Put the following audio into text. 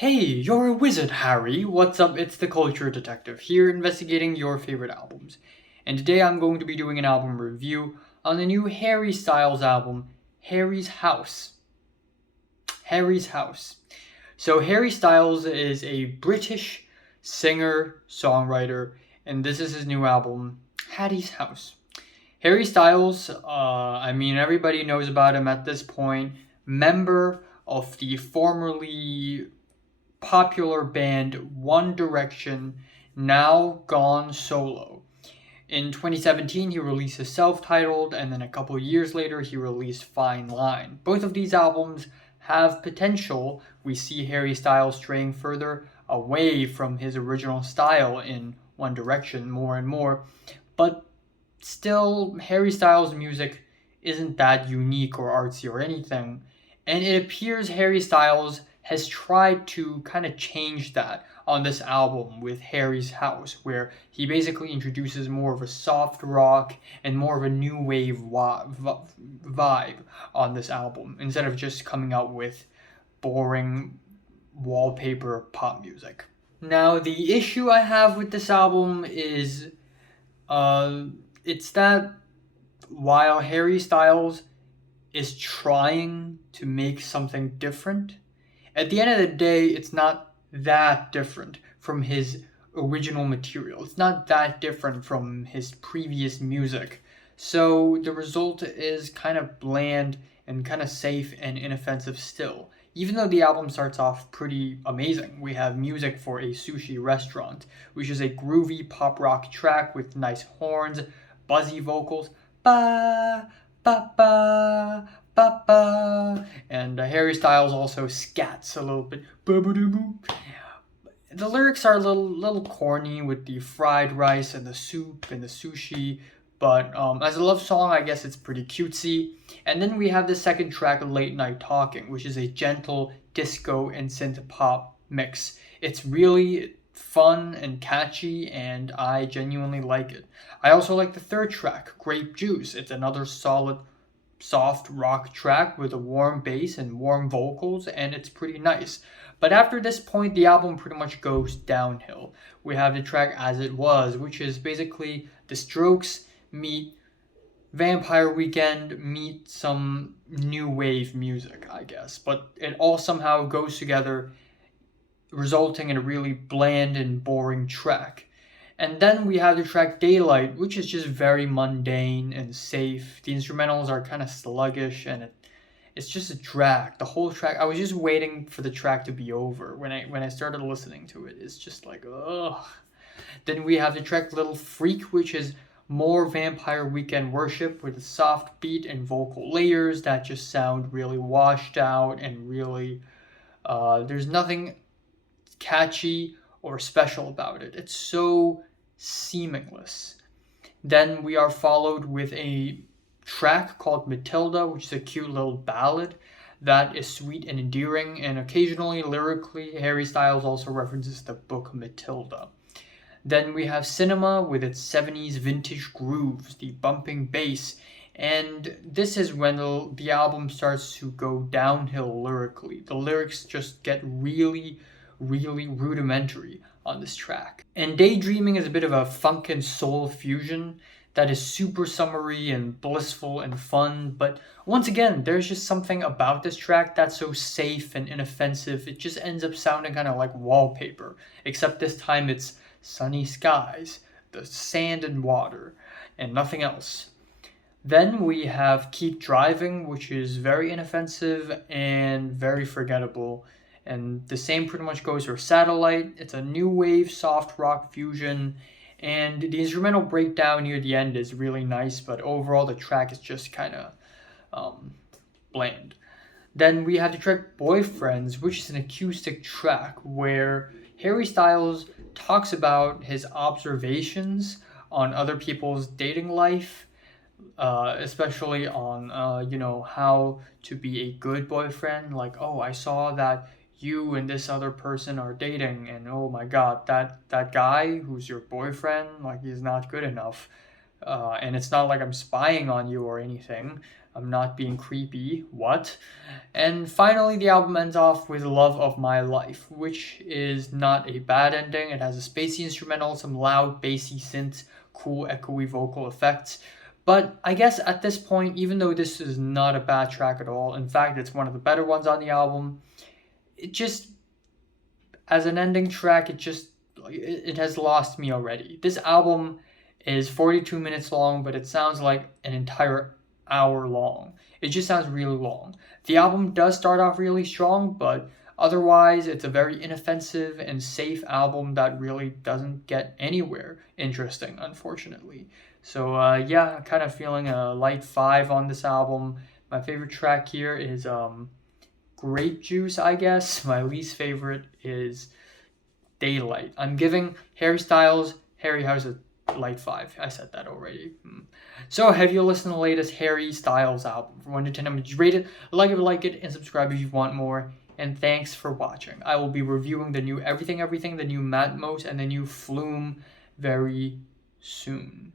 Hey, you're a wizard, Harry. What's up? It's the Culture Detective here investigating your favorite albums. And today I'm going to be doing an album review on the new Harry Styles album, Harry's House. Harry's House. So, Harry Styles is a British singer, songwriter, and this is his new album, Hattie's House. Harry Styles, everybody knows about him at this point, member of the formerly popular band One Direction, now gone solo. In 2017, he released his self-titled, and then a couple years later, he released Fine Line. Both of these albums have potential. We see Harry Styles straying further away from his original style in One Direction more and more, but still, Harry Styles' music isn't that unique or artsy or anything, and it appears Harry Styles has tried to kind of change that on this album with Harry's House, where he basically introduces more of a soft rock and more of a new wave vibe on this album, instead of just coming out with boring wallpaper pop music. Now, the issue I have with this album is uh, it's that while Harry Styles is trying to make something different, at the end of the day, it's not that different from his original material. It's not that different from his previous music. So the result is kind of bland and kind of safe and inoffensive still. Even though the album starts off pretty amazing, we have Music for a Sushi Restaurant, which is a groovy pop rock track with nice horns, buzzy vocals, ba ba ba ba ba, and Harry Styles also scats a little bit. The lyrics are a little corny with the fried rice and the soup and the sushi, but as a love song, I guess it's pretty cutesy. And then we have the second track, Late Night Talking, which is a gentle disco and synth pop mix. It's really fun and catchy, and I genuinely like it. I also like the third track, Grape Juice. It's another solid soft rock track with a warm bass and warm vocals, and it's pretty nice. But after this point, the album pretty much goes downhill. We have the track As It Was, which is basically The Strokes meet Vampire Weekend meet some new wave music, I guess. But it all somehow goes together, resulting in a really bland and boring track. And then we have the track Daylight, which is just very mundane and safe. The instrumentals are kind of sluggish, and it's just a drag. The whole track, I was just waiting for the track to be over when I started listening to it. It's just like, ugh. Then we have the track Little Freak, which is more Vampire Weekend worship with a soft beat and vocal layers that just sound really washed out and really, there's nothing catchy or special about it. It's so seamless. Then we are followed with a track called Matilda, which is a cute little ballad that is sweet and endearing, and occasionally lyrically, Harry Styles also references the book Matilda. Then we have Cinema with its 70s vintage grooves, the bumping bass, and this is when the album starts to go downhill lyrically. The lyrics just get really rudimentary on this track. And Daydreaming is a bit of a funk and soul fusion that is super summery and blissful and fun, but once again, there's just something about this track that's so safe and inoffensive, it just ends up sounding kind of like wallpaper, except this time it's sunny skies, the sand and water, and nothing else. Then we have Keep Driving, which is very inoffensive and very forgettable. And the same pretty much goes for Satellite. It's a new wave soft rock fusion, and the instrumental breakdown near the end is really nice, but overall the track is just kind of bland. Then we have the track Boyfriends, which is an acoustic track where Harry Styles talks about his observations on other people's dating life, especially on how to be a good boyfriend. Like, oh, I saw that you and this other person are dating, and oh my god, that guy who's your boyfriend, like, he's not good enough. And it's not like I'm spying on you or anything. I'm not being creepy. What? And finally, the album ends off with Love of My Life, which is not a bad ending. It has a spacey instrumental, some loud, bassy synths, cool, echoey vocal effects. But I guess at this point, even though this is not a bad track at all, in fact, it's one of the better ones on the album, it just, as an ending track, it has lost me already. This album is 42 minutes long, but it sounds like an entire hour long. It just sounds really long. The album does start off really strong, but otherwise, it's a very inoffensive and safe album that really doesn't get anywhere interesting, unfortunately. So yeah, I'm kind of feeling a light 5 on this album. My favorite track here is Grape Juice, I guess. My least favorite is Daylight. I'm giving Harry Styles, Harry House a light 5. I said that already. So have you listened to the latest Harry Styles album? From 1 to 10, I'm going to rate it, like it, and subscribe if you want more. And thanks for watching. I will be reviewing the new Everything, the new Matmos, and the new Flume very soon.